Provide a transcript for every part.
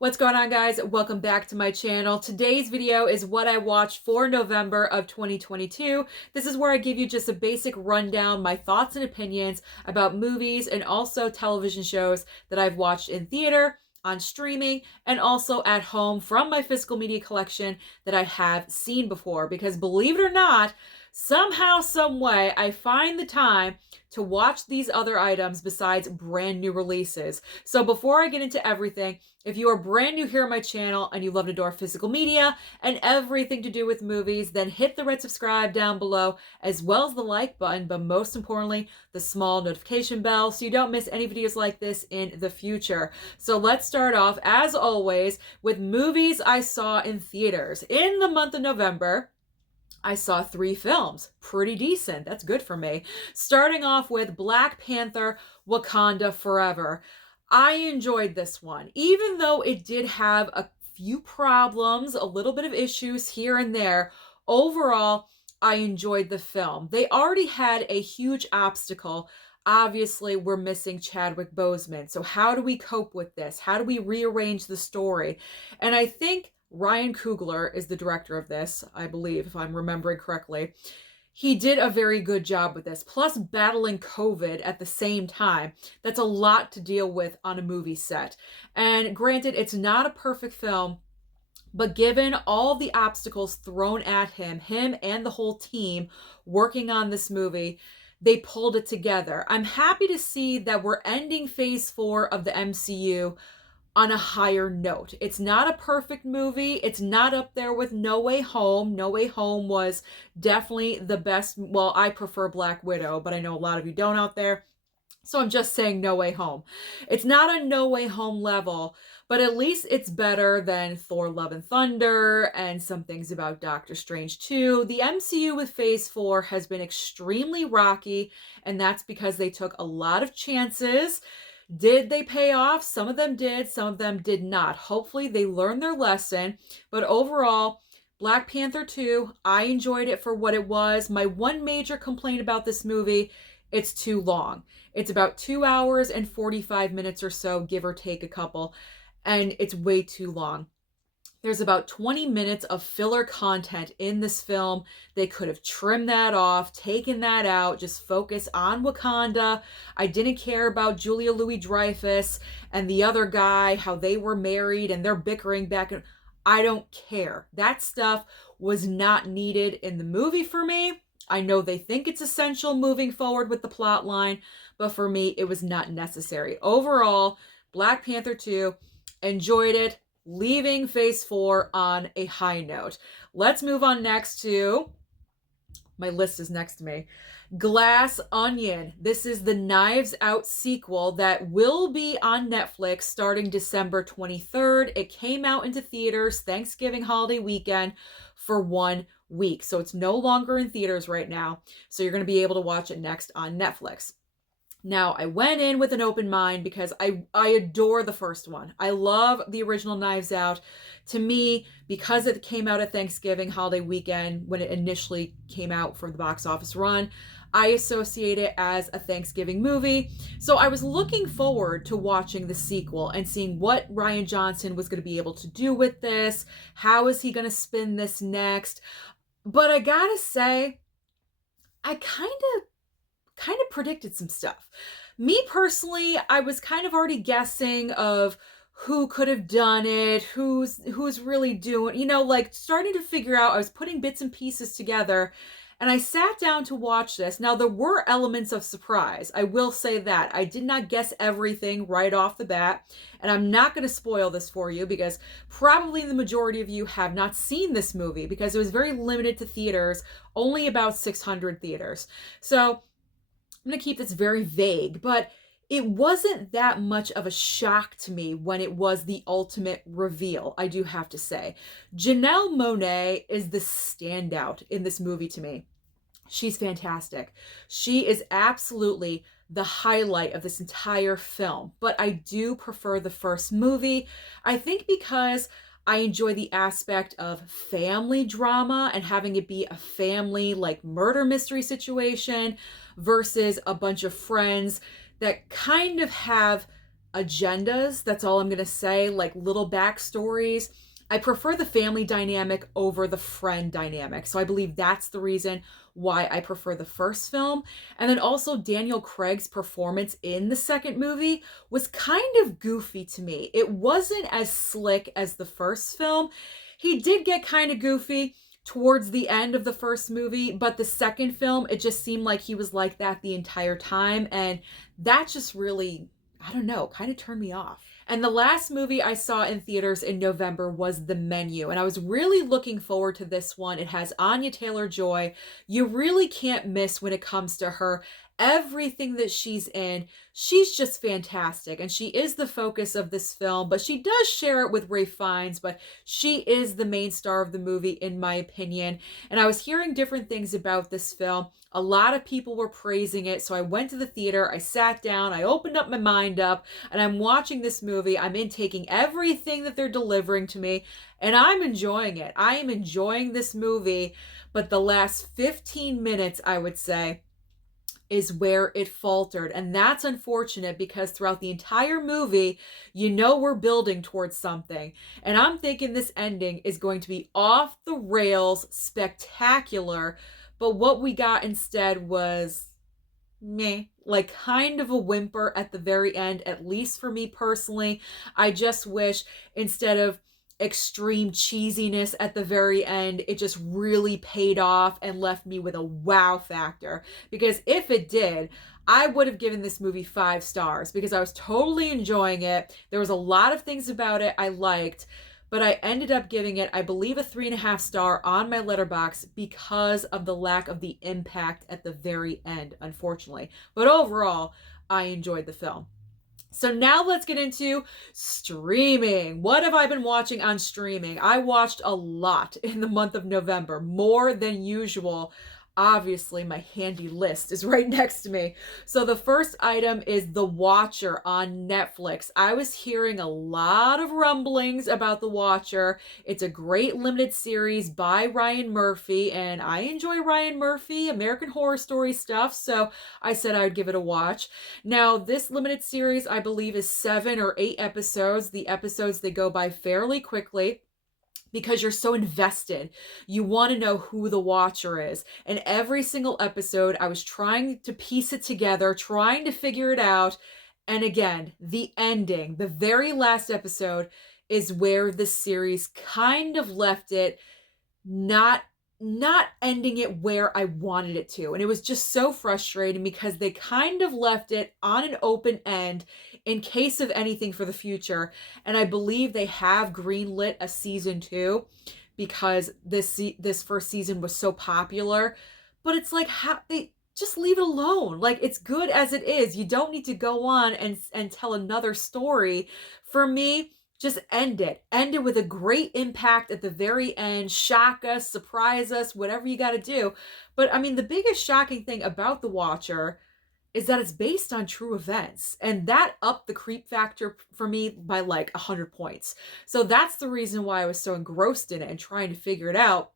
What's going on, guys? Welcome back to my channel. Today's video is what I watched for November of 2022. This is where I give you just a basic rundown, my thoughts and opinions about movies and also television shows that I've watched in theater, on streaming, and also at home from my physical media collection that I have seen before. Because believe it or not, somehow, some way, I find the time to watch these other items besides brand new releases. So before I get into everything, if you are brand new here on my channel and you love and adore physical media and everything to do with movies, then hit the red subscribe down below, as well as the like button, but most importantly, the small notification bell so you don't miss any videos like this in the future. So let's start off, as always, with movies I saw in theaters. In the month of November, I saw 3 films. Pretty decent. That's good for me. Starting off with Black Panther, Wakanda Forever. I enjoyed this one, even though it did have a few problems, a little bit of issues here and there. Overall, I enjoyed the film. They already had a huge obstacle. Obviously, we're missing Chadwick Boseman. So how do we cope with this? How do we rearrange the story? And I think Ryan Coogler is the director of this, I believe, if I'm remembering correctly. He did a very good job with this, plus battling COVID at the same time. That's a lot to deal with on a movie set. And granted, it's not a perfect film, but given all the obstacles thrown at him and the whole team working on this movie, they pulled it together. I'm happy to see that we're ending phase 4 of the MCU on a higher note. It's not a perfect movie. It's not up there with No Way Home. No Way Home was definitely the best. Well, I prefer Black Widow, but I know a lot of you don't out there. So I'm just saying No Way Home. It's not a No Way Home level, but at least it's better than Thor Love and Thunder and some things about Doctor Strange 2. The MCU with Phase 4 has been extremely rocky, and that's because they took a lot of chances. Did they pay off? Some of them did, some of them did not. Hopefully they learned their lesson. But overall, Black Panther 2, I enjoyed it for what it was. My one major complaint about this movie, it's too long. It's about 2 hours and 45 minutes or so, give or take a couple, and it's way too long. There's about 20 minutes of filler content in this film. They could have trimmed that off, taken that out, just focus on Wakanda. I didn't care about Julia Louis-Dreyfus and the other guy, how they were married and they're bickering back. I don't care. That stuff was not needed in the movie for me. I know they think it's essential moving forward with the plot line, but for me, it was not necessary. Overall, Black Panther 2, enjoyed it. Leaving phase 4 on a high note. Let's move on next to, my list is next to me, Glass Onion. This is the Knives Out sequel that will be on Netflix starting December 23rd. It came out into theaters Thanksgiving holiday weekend for 1 week. So it's no longer in theaters right now. So you're going to be able to watch it next on Netflix. Now, I went in with an open mind because I adore the first one. I love the original Knives Out. To me, because it came out at Thanksgiving holiday weekend when it initially came out for the box office run, I associate it as a Thanksgiving movie. So I was looking forward to watching the sequel and seeing what Rian Johnson was going to be able to do with this. How is he going to spin this next? But I gotta say, I kind of predicted some stuff. Me personally, I was kind of already guessing of who could have done it, who's really doing, like starting to figure out. I was putting bits and pieces together, and I sat down to watch this. Now, there were elements of surprise. I will say that. I did not guess everything right off the bat, and I'm not going to spoil this for you because probably the majority of you have not seen this movie because it was very limited to theaters, only about 600 theaters. So I'm going to keep this very vague, but it wasn't that much of a shock to me when it was the ultimate reveal, I do have to say. Janelle Monáe is the standout in this movie to me. She's fantastic. She is absolutely the highlight of this entire film, but I do prefer the first movie. I think because I enjoy the aspect of family drama and having it be a family like murder mystery situation versus a bunch of friends that kind of have agendas. That's all I'm going to say, like little backstories. I prefer the family dynamic over the friend dynamic. So I believe that's the reason why I prefer the first film. And then also Daniel Craig's performance in the second movie was kind of goofy to me. It wasn't as slick as the first film. He did get kind of goofy towards the end of the first movie, but the second film, it just seemed like he was like that the entire time. And that just really, I don't know, kind of turned me off. And the last movie I saw in theaters in November was The Menu, and I was really looking forward to this one. It has Anya Taylor-Joy. You really can't miss when it comes to her. Everything that she's in, she's just fantastic, and she is the focus of this film, but she does share it with Ralph Fiennes, but she is the main star of the movie, in my opinion. And I was hearing different things about this film. A lot of people were praising it, so I went to the theater, I sat down, I opened up my mind up, and I'm watching this movie. I'm intaking everything that they're delivering to me, and I'm enjoying it. I am enjoying this movie, but the last 15 minutes, I would say, is where it faltered. And that's unfortunate because throughout the entire movie, you know we're building towards something. And I'm thinking this ending is going to be off the rails, spectacular. But what we got instead was meh, like kind of a whimper at the very end, at least for me personally. I just wish instead of extreme cheesiness at the very end, it just really paid off and left me with a wow factor. Because if it did, I would have given this movie 5 stars because I was totally enjoying it. There was a lot of things about it I liked, but I ended up giving it, I believe, a 3.5 star on my Letterboxd because of the lack of the impact at the very end, unfortunately. But overall, I enjoyed the film. So now let's get into streaming. What have I been watching on streaming? I watched a lot in the month of November, more than usual. Obviously, my handy list is right next to me. So the first item is The Watcher on Netflix. I was hearing a lot of rumblings about The Watcher. It's a great limited series by Ryan Murphy, and I enjoy Ryan Murphy, American Horror Story stuff, so I said I would give it a watch. Now, this limited series, I believe, is 7 or 8 episodes. The episodes, they go by fairly quickly, because you're so invested. You want to know who the Watcher is. And every single episode, I was trying to piece it together, trying to figure it out. And again, the ending, the very last episode, is where the series kind of left it, not ending it where I wanted it to. And it was just so frustrating because they kind of left it on an open end in case of anything for the future. And I believe they have greenlit a season 2 because this first season was so popular. But it's like, how they just leave it alone. Like, it's good as it is. You don't need to go on and tell another story. For me, just end it. End it with a great impact at the very end. Shock us, surprise us, whatever you got to do. But I mean, the biggest shocking thing about The Watcher is that it's based on true events. And that upped the creep factor for me by like 100 points. So that's the reason why I was so engrossed in it and trying to figure it out.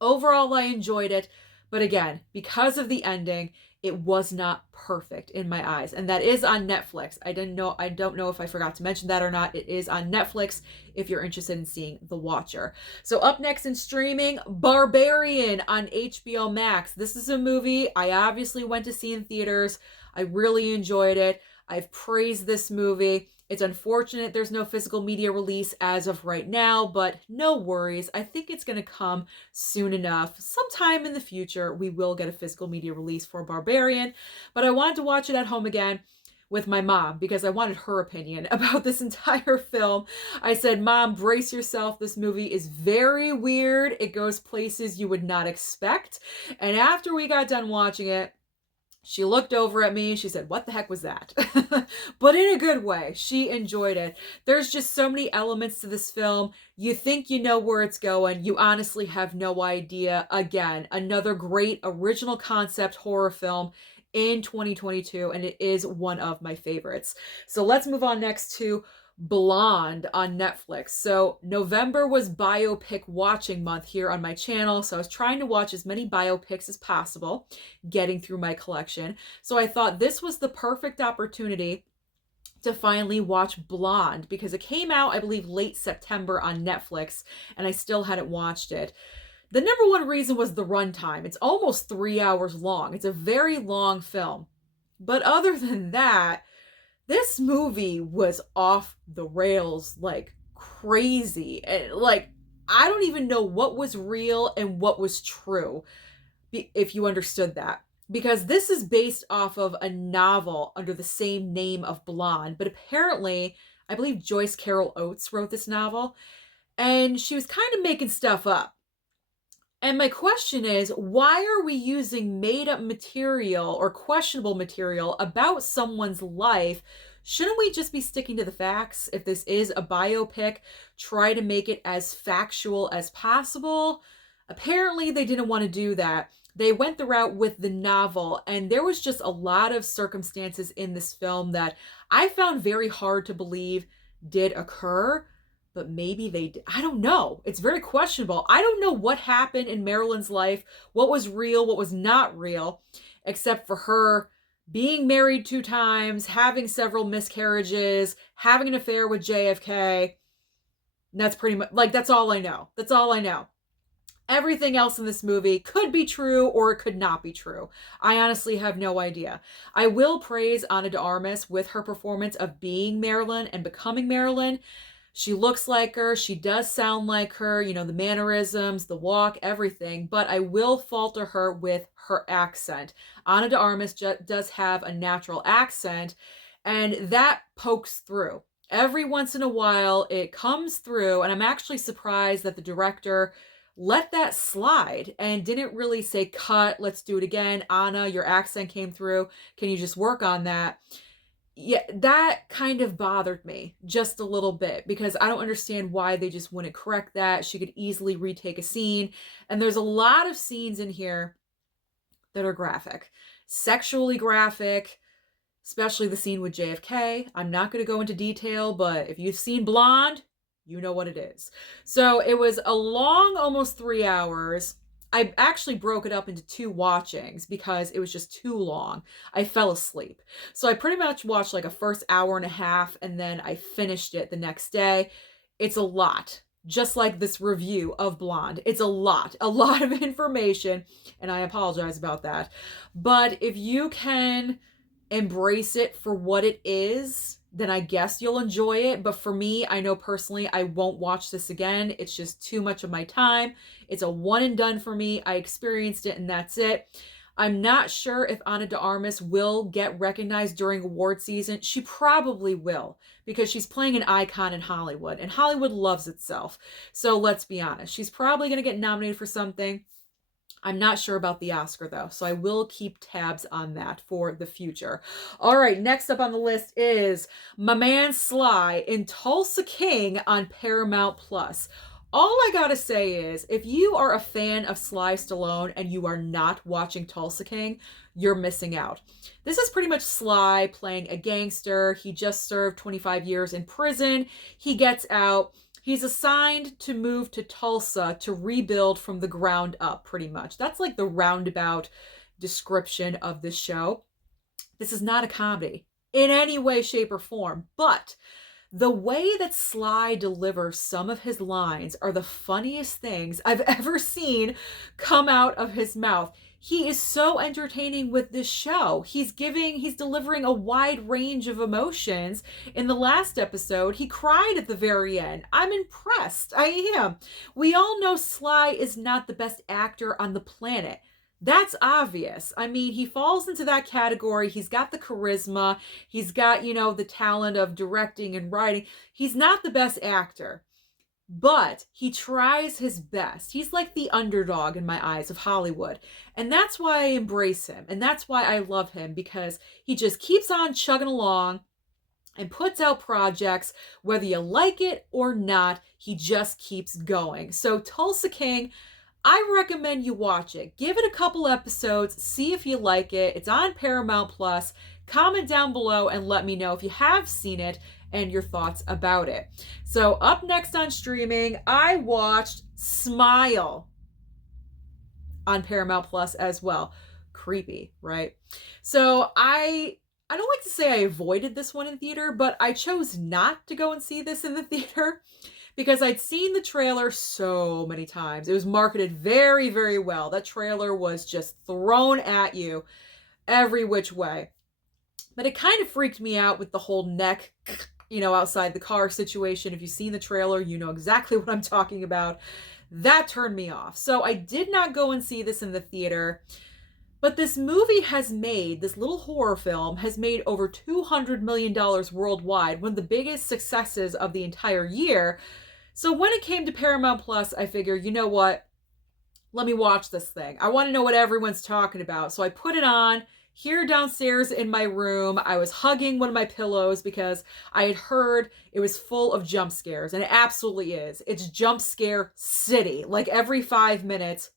Overall, I enjoyed it. But again, because of the ending, it was not perfect in my eyes. And that is on Netflix. I don't know if I forgot to mention that or not. It is on Netflix if you're interested in seeing The Watcher. So up next in streaming, Barbarian on HBO Max. This is a movie I obviously went to see in theaters. I really enjoyed it. I've praised this movie. It's unfortunate there's no physical media release as of right now, but no worries. I think it's going to come soon enough. Sometime in the future, we will get a physical media release for Barbarian, but I wanted to watch it at home again with my mom because I wanted her opinion about this entire film. I said, Mom, brace yourself. This movie is very weird. It goes places you would not expect. And after we got done watching it, she looked over at me and she said, what the heck was that? But in a good way. She enjoyed it. There's just so many elements to this film. You think you know where it's going. You honestly have no idea. Again, another great original concept horror film in 2022, and it is one of my favorites. So let's move on next to Blonde on Netflix. So November was biopic watching month here on my channel, so I was trying to watch as many biopics as possible, getting through my collection. So I thought this was the perfect opportunity to finally watch Blonde because it came out, I believe, late September on Netflix, and I still hadn't watched it. The number one reason was the runtime. It's almost 3 hours long. It's a very long film. But other than that, this movie was off the rails like crazy. And like, I don't even know what was real and what was true, if you understood that. Because this is based off of a novel under the same name of Blonde. But apparently, I believe Joyce Carol Oates wrote this novel. And she was kind of making stuff up. And my question is, why are we using made-up material or questionable material about someone's life? Shouldn't we just be sticking to the facts? If this is a biopic, try to make it as factual as possible. Apparently, they didn't want to do that. They went the route with the novel, and there was just a lot of circumstances in this film that I found very hard to believe did occur. But maybe they did. I don't know. It's very questionable. I don't know what happened in Marilyn's life, what was real, what was not real, except for her being married 2 times, having several miscarriages, having an affair with JFK. And that's pretty much, like, that's all I know. That's all I know. Everything else in this movie could be true or it could not be true. I honestly have no idea. I will praise Ana de Armas with her performance of being Marilyn and becoming Marilyn. She looks like her. She does sound like her. You know, the mannerisms, the walk, everything. But I will falter her with her accent. Ana de Armas does have a natural accent, and that pokes through. Every once in a while, it comes through, and I'm actually surprised that the director let that slide and didn't really say, cut, let's do it again. Anna, your accent came through. Can you just work on that? Yeah, that kind of bothered me just a little bit because I don't understand why they just wouldn't correct that. She could easily retake a scene. And there's a lot of scenes in here that are graphic, sexually graphic, especially the scene with JFK. I'm not going to go into detail, but if you've seen Blonde, you know what it is. So it was a long, almost 3 hours. I actually broke it up into 2 watchings because it was just too long. I fell asleep. So I pretty much watched like a first hour and a half and then I finished it the next day. It's a lot. Just like this review of Blonde. It's a lot of information, and I apologize about that. But if you can embrace it for what it is, then I guess you'll enjoy it. But for me, I know personally I won't watch this again. It's just too much of my time. It's a one and done for me. I experienced it and that's it. I'm not sure if Ana de Armas will get recognized during award season. She probably will because she's playing an icon in Hollywood and Hollywood loves itself. So let's be honest. She's probably going to get nominated for something. I'm not sure about the Oscar though, so I will keep tabs on that for the future. All right, next up on the list is my man Sly in Tulsa King on Paramount Plus. All I gotta say is, if you are a fan of Sly Stallone and you are not watching Tulsa King, you're missing out. This is pretty much Sly playing a gangster. He just served 25 years in prison. He gets out. He's assigned to move to Tulsa to rebuild from the ground up, pretty much. That's like the roundabout description of this show. This is not a comedy in any way, shape, or form, but the way that Sly delivers some of his lines are the funniest things I've ever seen come out of his mouth. He is so entertaining with this show. He's delivering a wide range of emotions. In the last episode, he cried at the very end. I'm impressed. I am. We all know Sly is not the best actor on the planet. That's obvious. I mean, he falls into that category. He's got the charisma. He's got, the talent of directing and writing. He's not the best actor. But he tries his best. He's like the underdog in my eyes of Hollywood. And that's why I embrace him. And that's why I love him, because he just keeps on chugging along and puts out projects. Whether you like it or not, he just keeps going. So Tulsa King, I recommend you watch it. Give it a couple episodes. See if you like it. It's on Paramount Plus. Comment down below and let me know if you have seen it and your thoughts about it. So up next on streaming, I watched Smile on Paramount Plus as well. Creepy, right? So I I don't like to say I avoided this one in theater, but I chose not to go and see this in the theater because I'd seen the trailer so many times. It was marketed very, very well. That trailer was just thrown at you every which way. But it kind of freaked me out with the whole neck, outside the car situation. If you've seen the trailer, you know exactly what I'm talking about. That turned me off. So I did not go and see this in the theater. But this movie has made, this little horror film has made over $200 million worldwide, one of the biggest successes of the entire year. So when it came to Paramount Plus, I figured, you know what? Let me watch this thing. I want to know what everyone's talking about. So I put it on here downstairs in my room. I was hugging one of my pillows because I had heard it was full of jump scares, and it absolutely is. It's jump scare city. Like every 5 minutes,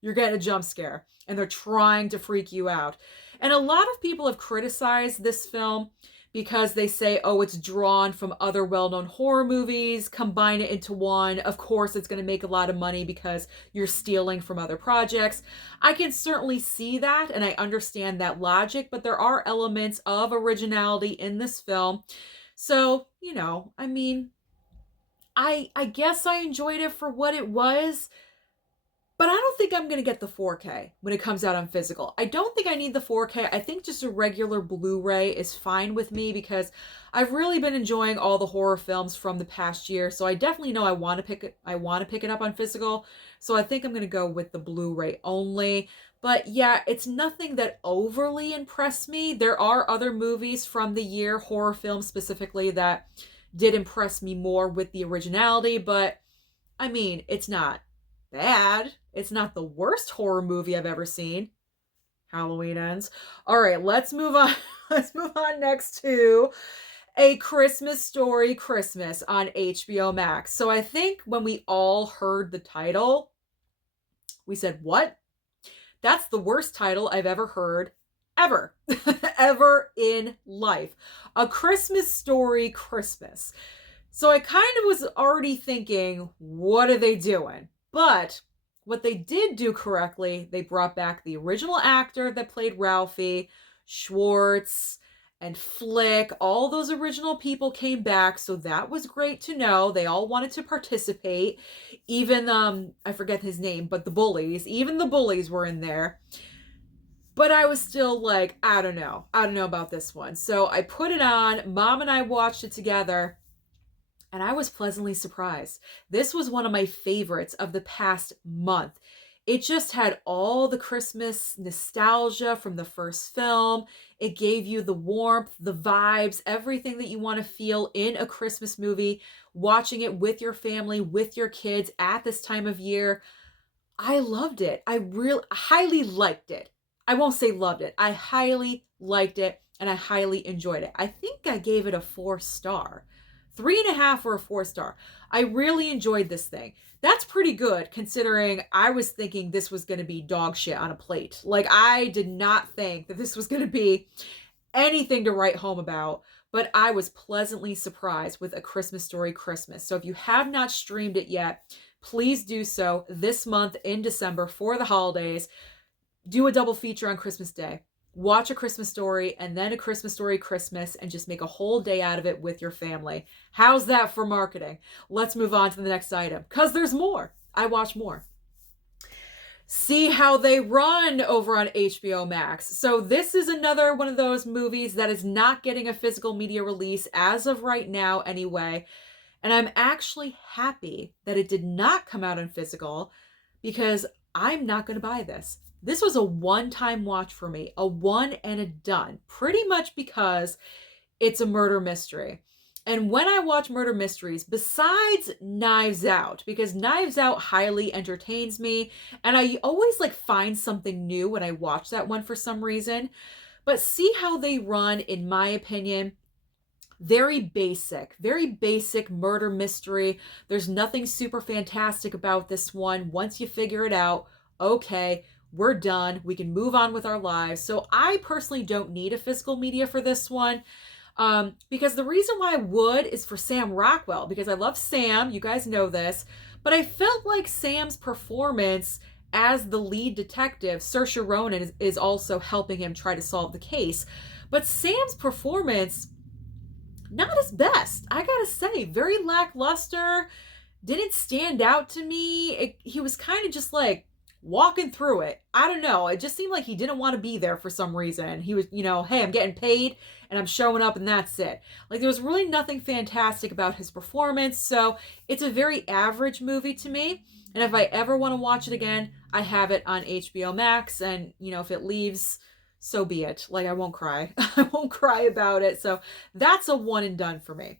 you're getting a jump scare, and they're trying to freak you out. And a lot of people have criticized this film because they say, oh, it's drawn from other well-known horror movies, combine it into one. Of course, it's going to make a lot of money because you're stealing from other projects. I can certainly see that, and I understand that logic, but there are elements of originality in this film. So, I guess I enjoyed it for what it was. But I don't think I'm going to get the 4K when it comes out on physical. I don't think I need the 4K. I think just a regular Blu-ray is fine with me because I've really been enjoying all the horror films from the past year. So I definitely know I want to pick it up on physical. So I think I'm going to go with the Blu-ray only. But yeah, it's nothing that overly impressed me. There are other movies from the year, horror films specifically, that did impress me more with the originality. But I mean, it's not bad. It's not the worst horror movie I've ever seen. Halloween Ends. All right, let's move on. Let's move on next to A Christmas Story Christmas on HBO Max. So I think when we all heard the title, we said, what? That's the worst title I've ever heard, ever, ever in life. A Christmas Story Christmas. So I kind of was already thinking, what are they doing? But what they did do correctly, they brought back the original actor that played Ralphie, Schwartz, and Flick. All those original people came back, so that was great to know. They all wanted to participate. Even, I forget his name, but even the bullies were in there. But I was still like, I don't know about this one. So I put it on. Mom and I watched it together. And I was pleasantly surprised. This was one of my favorites of the past month. It just had all the Christmas nostalgia from the first film. It gave you the warmth, the vibes, everything that you want to feel in a Christmas movie, watching it with your family, with your kids at this time of year. I loved it. I really highly liked it. I won't say loved it. I highly liked it, and I highly enjoyed it. I think I gave it a 4-star. 3.5 or a 4-star. I really enjoyed this thing. That's pretty good considering I was thinking this was going to be dog shit on a plate. Like, I did not think that this was going to be anything to write home about, but I was pleasantly surprised with A Christmas Story Christmas. So if you have not streamed it yet, please do so this month in December for the holidays. Do a double feature on Christmas Day. Watch A Christmas Story and then A Christmas Story Christmas and just make a whole day out of it with your family. How's that for marketing? Let's move on to the next item because there's more. I watch more. See How They Run over on HBO Max. So this is another one of those movies that is not getting a physical media release as of right now anyway. And I'm actually happy that it did not come out in physical because I'm not going to buy this. This was a one-time watch for me, a one and a done, pretty much because it's a murder mystery. And when I watch murder mysteries, besides Knives Out, because Knives Out highly entertains me, and I always find something new when I watch that one for some reason, but See How They Run, in my opinion, very basic murder mystery. There's nothing super fantastic about this one. Once you figure it out, okay, we're done. We can move on with our lives. So I personally don't need a physical media for this one. Because the reason why I would is for Sam Rockwell, because I love Sam. You guys know this. But I felt like Sam's performance as the lead detective. Saoirse Ronan is also helping him try to solve the case. But Sam's performance, not his best. I gotta say, very lackluster. Didn't stand out to me. He was kind of just like walking through it. I don't know. It just seemed like he didn't want to be there for some reason. He was, hey, I'm getting paid and I'm showing up and that's it. Like, there was really nothing fantastic about his performance. So it's a very average movie to me. And if I ever want to watch it again, I have it on HBO Max. And, if it leaves, so be it. Like, I won't cry. I won't cry about it. So that's a one and done for me.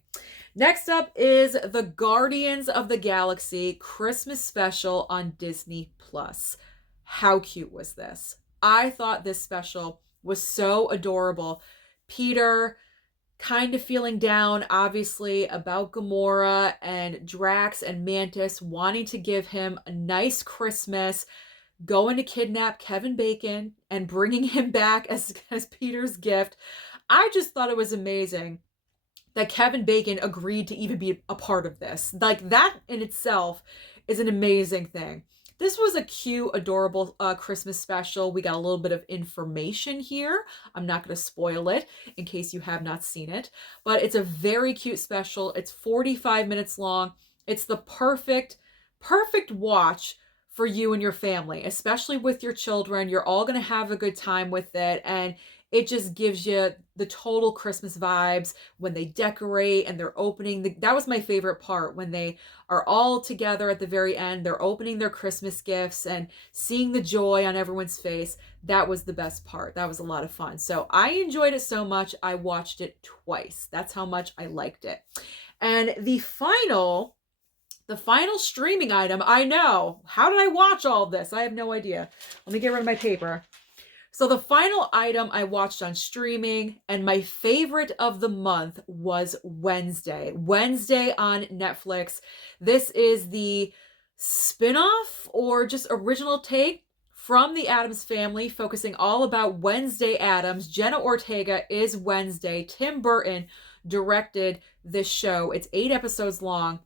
Next up is the Guardians of the Galaxy Christmas special on Disney Plus. How cute was this? I thought this special was so adorable. Peter kind of feeling down, obviously, about Gamora, and Drax and Mantis wanting to give him a nice Christmas, going to kidnap Kevin Bacon and bringing him back as Peter's gift. I just thought it was amazing that Kevin Bacon agreed to even be a part of this. Like, that in itself is an amazing thing. This was a cute, adorable Christmas special. We got a little bit of information here. I'm not going to spoil it in case you have not seen it. But it's a very cute special. It's 45 minutes long. It's the perfect watch for you and your family, especially with your children. You're all going to have a good time with it. And it just gives you the total Christmas vibes when they decorate and they're opening. That was my favorite part, when they are all together at the very end. They're opening their Christmas gifts and seeing the joy on everyone's face. That was the best part. That was a lot of fun. So I enjoyed it so much, I watched it twice. That's how much I liked it. And the final streaming item, I know. How did I watch all this? I have no idea. Let me get rid of my paper. So the final item I watched on streaming, and my favorite of the month, was Wednesday. Wednesday on Netflix. This is the spin-off or just original take from the Addams Family, focusing all about Wednesday Addams. Jenna Ortega is Wednesday. Tim Burton directed this show. It's 8 episodes long.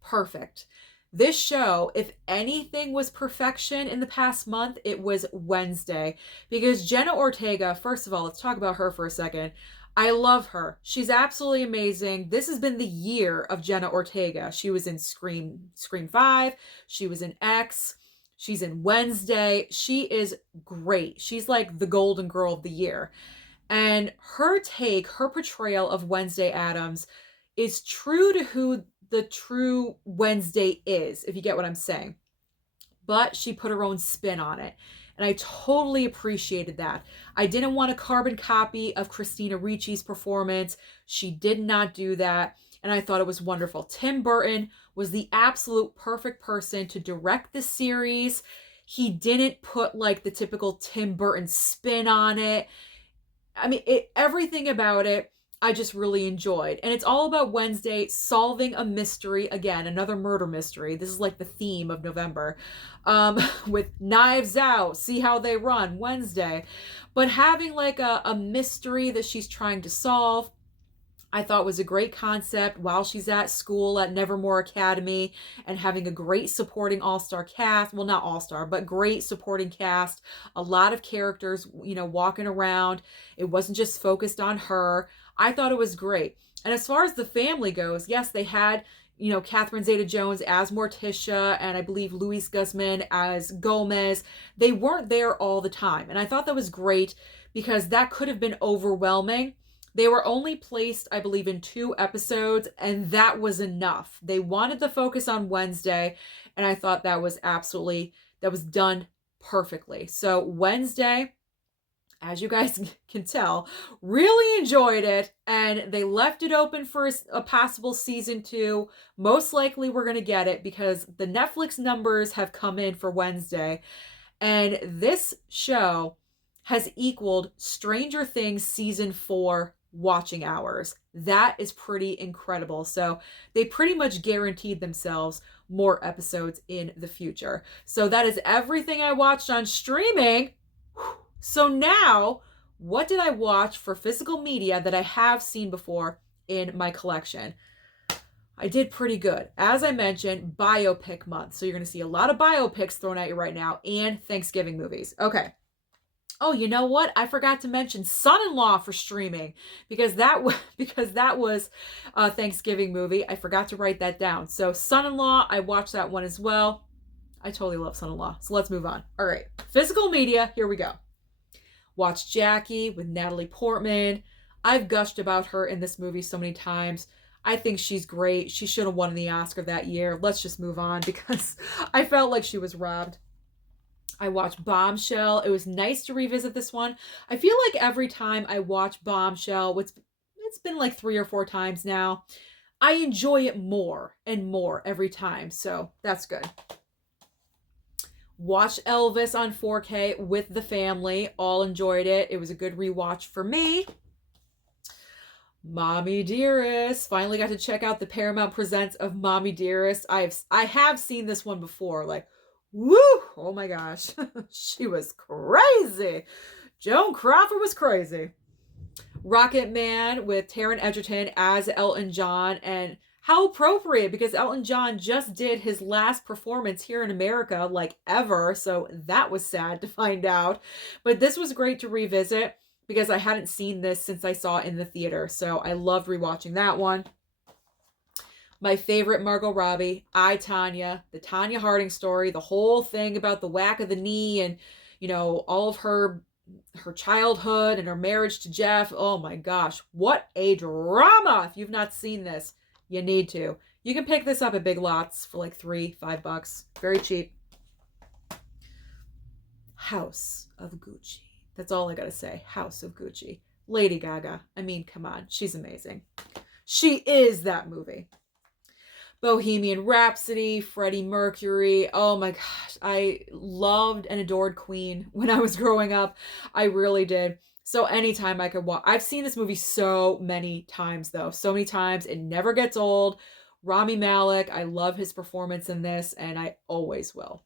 Perfect. This show, if anything was perfection in the past month, it was Wednesday. Because Jenna Ortega, first of all, let's talk about her for a second. I love her. She's absolutely amazing. This has been the year of Jenna Ortega. She was in Scream 5. She was in X. She's in Wednesday. She is great. She's like the golden girl of the year. And her portrayal of Wednesday Addams is true to who the true Wednesday is, if you get what I'm saying. But she put her own spin on it. And I totally appreciated that. I didn't want a carbon copy of Christina Ricci's performance. She did not do that. And I thought it was wonderful. Tim Burton was the absolute perfect person to direct the series. He didn't put like the typical Tim Burton spin on it. I mean, everything about it I just really enjoyed. And it's all about Wednesday solving a mystery. Again, another murder mystery. This is like the theme of November. With Knives Out, see how they run, Wednesday. But having like a mystery that she's trying to solve, I thought was a great concept while she's at school at Nevermore Academy, and having a great supporting all-star cast. Well, not all-star, but great supporting cast. A lot of characters, walking around. It wasn't just focused on her. I thought it was great. And as far as the family goes, yes, they had, Catherine Zeta-Jones as Morticia, and I believe Luis Guzman as Gomez. They weren't there all the time. And I thought that was great because that could have been overwhelming. They were only placed, I believe, in 2 episodes, and that was enough. They wanted the focus on Wednesday, and I thought that was done perfectly. So Wednesday, as you guys can tell, really enjoyed it, and they left it open for a possible season 2. Most likely we're going to get it because the Netflix numbers have come in for Wednesday, and this show has equaled Stranger Things season 4 watching hours. That is pretty incredible. So they pretty much guaranteed themselves more episodes in the future. So that is everything I watched on streaming. So now, what did I watch for physical media that I have seen before in my collection? I did pretty good. As I mentioned, biopic month. So you're going to see a lot of biopics thrown at you right now and Thanksgiving movies. Okay. Oh, you know what? I forgot to mention Son-in-Law for streaming because that was a Thanksgiving movie. I forgot to write that down. So Son-in-Law, I watched that one as well. I totally love Son-in-Law. So let's move on. All right. Physical media. Here we go. Watch Jackie with Natalie Portman. I've gushed about her in this movie so many times. I think she's great. She should have won the Oscar that year. Let's just move on because I felt like she was robbed. I watched Bombshell. It was nice to revisit this one. I feel like every time I watch Bombshell, it's been like 3 or 4 times now, I enjoy it more and more every time. So that's good. Watch Elvis on 4K with the family. All enjoyed it. It was a good rewatch for me. Mommy Dearest. Finally got to check out the Paramount Presents of Mommy Dearest. I have seen this one before. Like, woo! Oh my gosh. She was crazy. Joan Crawford was crazy. Rocket Man with Taron Egerton as Elton John. And how appropriate, because Elton John just did his last performance here in America, like ever. So that was sad to find out. But this was great to revisit because I hadn't seen this since I saw it in the theater. So I loved rewatching that one. My favorite Margot Robbie, I, Tonya, the Tonya Harding story, the whole thing about the whack of the knee and, you know, all of her childhood and her marriage to Jeff. Oh my gosh, what a drama. If you've not seen this, you need to. You can pick this up at Big Lots for like $3-5. Very cheap. House of Gucci. That's all I gotta say. House of Gucci. Lady Gaga. I mean, come on. She's amazing. She is that movie. Bohemian Rhapsody, Freddie Mercury. Oh my gosh. I loved and adored Queen when I was growing up. I really did. So anytime I could watch. I've seen this movie so many times though. So many times. It never gets old. Rami Malek. I love his performance in this and I always will.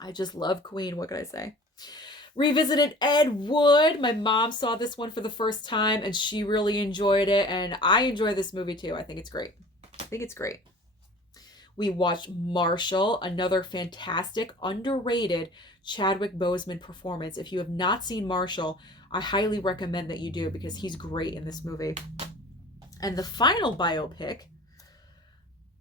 I just love Queen. What could I say? Revisited Ed Wood. My mom saw this one for the first time and she really enjoyed it. And I enjoy this movie too. I think it's great. We watched Marshall, another fantastic, underrated Chadwick Boseman performance. If you have not seen Marshall, I highly recommend that you do because he's great in this movie. And the final biopic,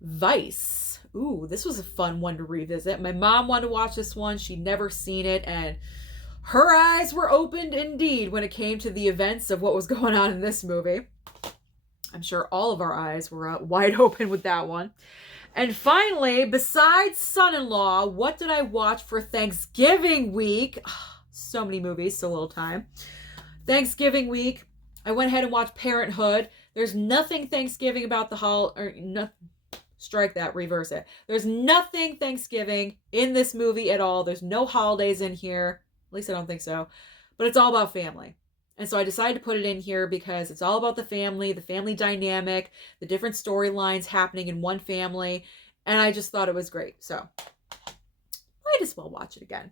Vice. Ooh, this was a fun one to revisit. My mom wanted to watch this one. She'd never seen it, and her eyes were opened indeed when it came to the events of what was going on in this movie. I'm sure all of our eyes were wide open with that one. And finally, besides Son-in-Law, what did I watch for Thanksgiving week? So many movies, so little time. Thanksgiving week, I went ahead and watched Parenthood. There's nothing Thanksgiving about strike that, reverse it. There's nothing Thanksgiving in this movie at all. There's no holidays in here. At least I don't think so. But it's all about family. And so I decided to put it in here because it's all about the family dynamic, the different storylines happening in one family. And I just thought it was great. So might as well watch it again.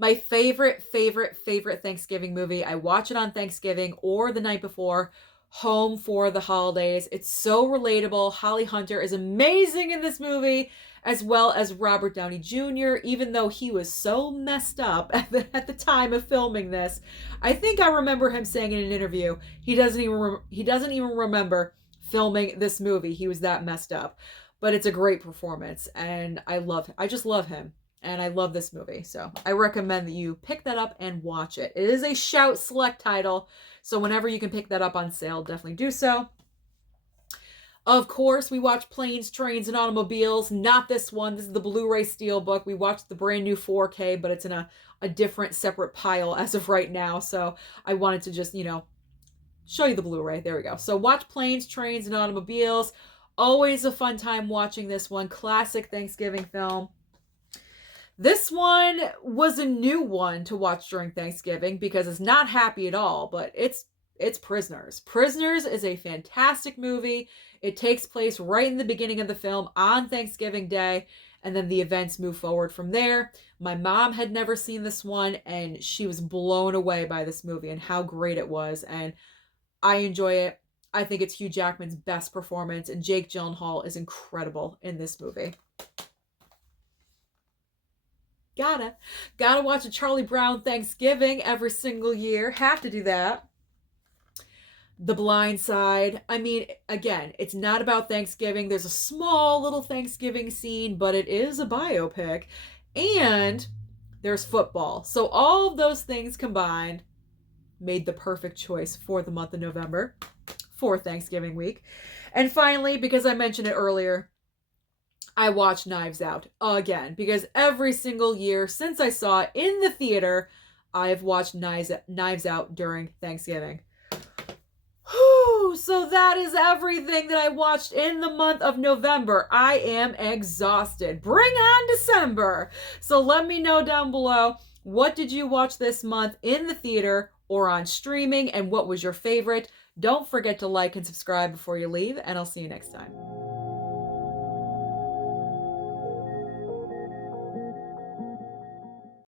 My favorite Thanksgiving movie. I watch it on Thanksgiving or the night before. Home for the Holidays. It's so relatable. Holly Hunter is amazing in this movie, as well as Robert Downey Jr., even though he was so messed up at the time of filming this. I think I remember him saying in an interview, he doesn't even remember filming this movie. He was that messed up. But it's a great performance, and I just love him. And I love this movie. So I recommend that you pick that up and watch it. It is a Shout Select title. So whenever you can pick that up on sale, definitely do so. Of course, we watch Planes, Trains, and Automobiles. Not this one. This is the Blu-ray Steelbook. We watched the brand new 4K, but it's in a different separate pile as of right now. So I wanted to just, show you the Blu-ray. There we go. So watch Planes, Trains, and Automobiles. Always a fun time watching this one. Classic Thanksgiving film. This one was a new one to watch during Thanksgiving because it's not happy at all, but it's Prisoners. Prisoners is a fantastic movie. It takes place right in the beginning of the film on Thanksgiving Day, and then the events move forward from there. My mom had never seen this one, and she was blown away by this movie and how great it was, and I enjoy it. I think it's Hugh Jackman's best performance, and Jake Gyllenhaal is incredible in this movie. Gotta watch a Charlie Brown Thanksgiving every single year. Have to do that. The Blind Side. I mean, again, it's not about Thanksgiving. There's a small little Thanksgiving scene, but it is a biopic. And there's football. So all of those things combined made the perfect choice for the month of November, for Thanksgiving week. And finally, because I mentioned it earlier, I watched Knives Out again, because every single year since I saw it in the theater, I've watched Knives Out during Thanksgiving. Whew, so that is everything that I watched in the month of November. I am exhausted. Bring on December. So let me know down below, what did you watch this month in the theater or on streaming, and what was your favorite? Don't forget to like and subscribe before you leave, and I'll see you next time.